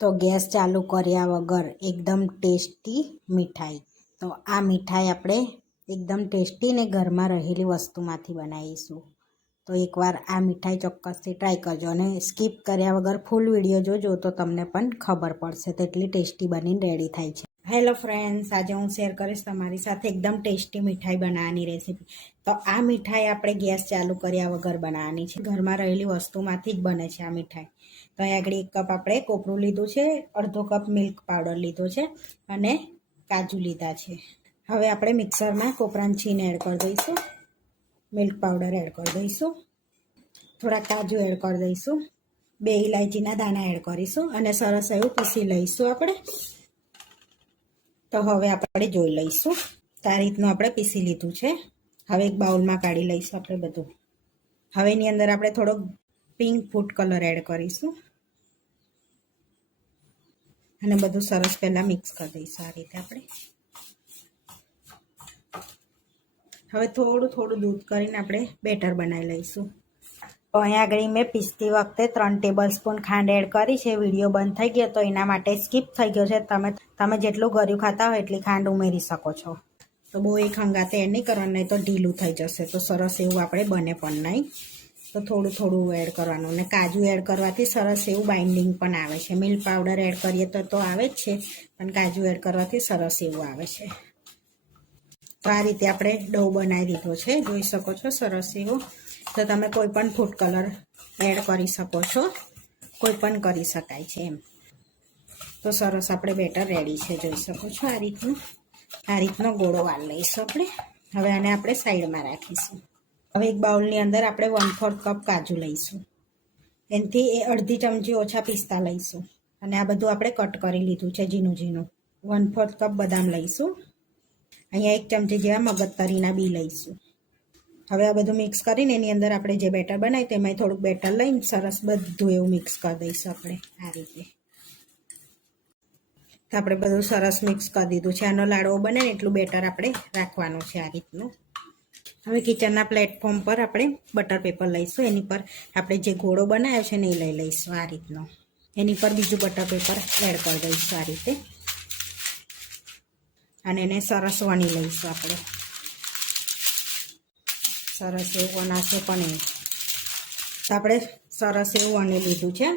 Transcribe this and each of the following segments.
તો ગેસ ચાલુ કર્યા વગર એકદમ ટેસ્ટી મીઠાઈ. તો આ મીઠાઈ આપણે એકદમ ટેસ્ટી ને ઘરમાં રહેલી વસ્તુમાંથી બનાવીશું. તો એકવાર આ મીઠાઈ ચોક્કસથી ટ્રાય કરજો અને સ્કીપ કર્યા વગર ફૂલ વિડીયો જોજો તો તમને પણ ખબર પડશે. તેટલી ટેસ્ટી બનીને રેડી થાય છે. હેલો ફ્રેન્ડ્સ, આજે હું શેર કરીશ તમારી સાથે એકદમ ટેસ્ટી મીઠાઈ બનાવવાની રેસીપી. તો આ મીઠાઈ આપણે ગેસ ચાલુ કર્યા વગર બનાવવાની છે. ઘરમાં રહેલી વસ્તુમાંથી જ બને છે આ મીઠાઈ. તો અહીં આગળ 1 કપ આપણે કોપરું લીધું છે, અડધો કપ મિલ્ક પાવડર લીધો છે અને કાજુ લીધા છે. હવે આપણે મિક્સરમાં કોપરાની છીણ એડ કરી દઈશું, મિલ્ક પાવડર એડ કરી દઈશું, થોડા કાજુ એડ કરી દઈશું, 2 ઇલાયચીના દાણા એડ કરીશું અને સરસ એવું પીસી લઈશું આપણે. તો હવે આપણે જોઈ લઈશું. તો આ રીતનું આપણે પીસી લીધું છે. હવે એક બાઉલમાં કાઢી લઈશું આપણે બધું. હવે એની અંદર આપણે થોડો પિંક ફૂડ કલર એડ કરીશું અને બધું સરસ પહેલાં મિક્સ કરી દઈશું આ રીતે આપણે. હવે થોડું થોડું દૂધ કરીને આપણે બેટર બનાવી લઈશું. તો અહીંયા આગળ મેં પીસતી વખતે 3 ટેબલ સ્પૂન ખાંડ એડ કરી છે. વિડીયો બંધ થઈ ગયો તો એના માટે સ્કીપ થઈ ગયો છે. તમે જેટલું ગળ્યું ખાતા હોય એટલી ખાંડ ઉમેરી શકો છો. તો બહુ એક હંગાતે એડ નહીં કરવાનું, નહીં તો ઢીલું થઈ જશે. તો સરસ એવું આપણે બને પણ નહીં. તો થોડું થોડું એડ કરવાનું અને કાજુ એડ કરવાથી સરસ એવું બાઇન્ડિંગ પણ આવે છે. મિલ્ક પાવડર એડ કરીએ તો આવે જ છે, પણ કાજુ એડ કરવાથી સરસ એવું આવે છે. તો આ રીતે આપણે ડો બનાવી દીધો છે, જોઈ શકો છો સરસ એવો. તો તમે કોઈ પણ ફૂડ કલર એડ કરી શકો છો, કોઈ પણ કરી શકાય છે એમ. તો સરસ આપણે બેટર રેડી છે, જોઈ શકો છો આ રીતનો ગોળો વાળ લઈશું આપણે. હવે આને આપણે સાઈડમાં રાખીશું. હવે એક બાઉલની અંદર આપણે 1/4 કપ કાજુ લઈશું, એનાથી અડધી ચમચી ઓછા પિસ્તા લઈશું અને આ બધું આપણે કટ કરી લીધું છે ઝીણું ઝીણું. 1/4 કપ બદામ લઈશું. અહીંયા 1 ચમચી જેવા મગજતરીના બી લઈશું. હવે આ બધું મિક્સ કરીને એની અંદર આપણે જે બેટર બનાવ્યું તેમાં થોડુંક બેટર લઈને સરસ બધું એવું મિક્સ કરી દઈશું આપણે આ રીતે. તો આપણે બધું સરસ મિક્સ કરી દીધું છે. આનો લાડવો બને ને એટલું બેટર આપણે રાખવાનું છે આ રીતનું. હવે કિચનના પ્લેટફોર્મ પર આપણે બટર પેપર લઈશું. એની પર આપણે જે ગોળો બનાવ્યો છે ને એ લઈ લઈશું આ રીતનો. એની પર બીજું બટર પેપર એડ કરી દઈશું આ રીતે અને એને સરસ વણી લઈશું આપણે. સરસ એવું વણાશે પણ એ. તો આપણે સરસ એવું વણી લીધું છે.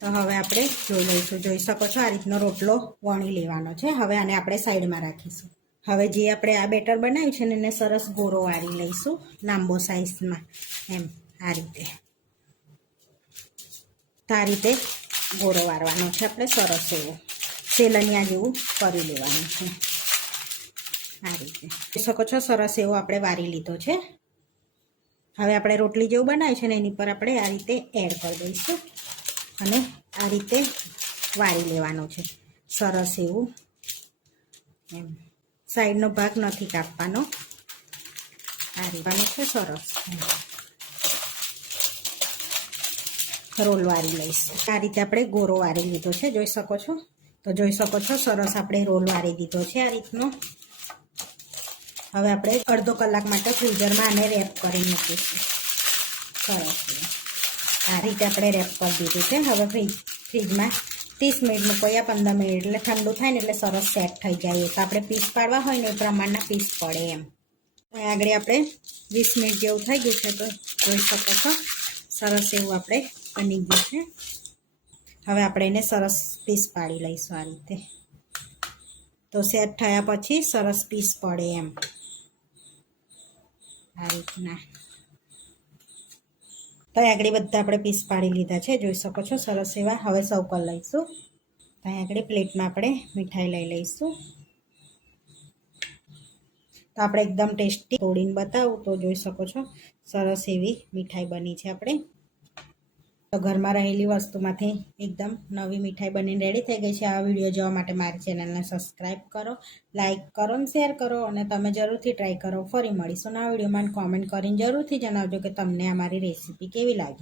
તો હવે આપણે જોઈ લઈશું. જોઈ શકો છો આ રીતનો રોટલો વણી લેવાનો છે. હવે આને આપણે સાઈડમાં રાખીશું. હવે જે આપણે આ બેટર બનાવ્યું છે ને એને સરસ ગોળો વાળી લઈશું, લાંબો સાઈઝમાં એમ આ રીતે. તો આ રીતે ગોળો વાળવાનો છે આપણે સરસ એવો. સેલનિયા જેવું કરી લેવાનું છે આ રીતે. જોઈ શકો છો સરસ એવો આપણે વારી લીધો છે. હવે આપણે રોટલી જેવું બનાવ્યું છે ને એની પર આપણે આ રીતે એડ કરી દઈશું અને આ રીતે વાળી લેવાનું છે સરસ એવું એમ. સાઈડનો ભાગ નથી કાપવાનો, આ રીતનું છે સરસ. રોલ વાળી લઈશું. આ રીતે આપણે ગોળો વાળી લીધો છે, જોઈ શકો છો. તો જોઈ શકો છો સરસ આપણે રોલ વાળી દીધો છે આ રીતનો. હવે આપણે અડધો કલાક માટે ફ્રીઝરમાં આને રેપ કરી મૂકીશું. સરસ આ રીતે આપણે રેપ કરી દીધું છે. હવે ફ્રીજમાં 30 મિનિટ મૂકો યા 15 મિનિટ, એટલે ઠંડુ થાય ને એટલે સરસ સેટ થઈ જાય. તો આપણે પીસ પાડવા હોય ને એ પ્રમાણના પીસ પડે એમ. આગળ આપણે 20 મિનિટ જેવું થઈ ગયું છે. તો જોઈ શકો છો સરસ એવું આપણે બની ગયું છે. હવે આપણે એને સરસ પીસ પાડી લઈશું આ રીતે. તો સેટ થયા પછી સરસ પીસ પડે એમ આ રીતના. તો આગળ બધા આપણે પીસ પાડી લીધા છે, જોઈ શકો છો સરસ એવા. હવે સર્વ કરી લઈશું. તો આગળ પ્લેટમાં આપણે મીઠાઈ લઈ લઈશું. તો આપણે એકદમ ટેસ્ટી તોડીને બતાવું તો જોઈ શકો છો સરસ એવી મીઠાઈ બની છે આપણે. તો ઘરમાં રહેલી વસ્તુમાંથી એકદમ નવી મીઠાઈ બનીને રેડી થઈ ગઈ છે. આ વિડીયો જોવા માટે મારી ચેનલને સબસ્ક્રાઈબ કરો, લાઇક કરો અને શેર કરો અને તમે જરૂરથી ટ્રાય કરો. ફરી મળીશું નવા વિડીયોમાં. કોમેન્ટ કરીને જરૂરથી જણાવજો કે તમને અમારી રેસીપી કેવી લાગી.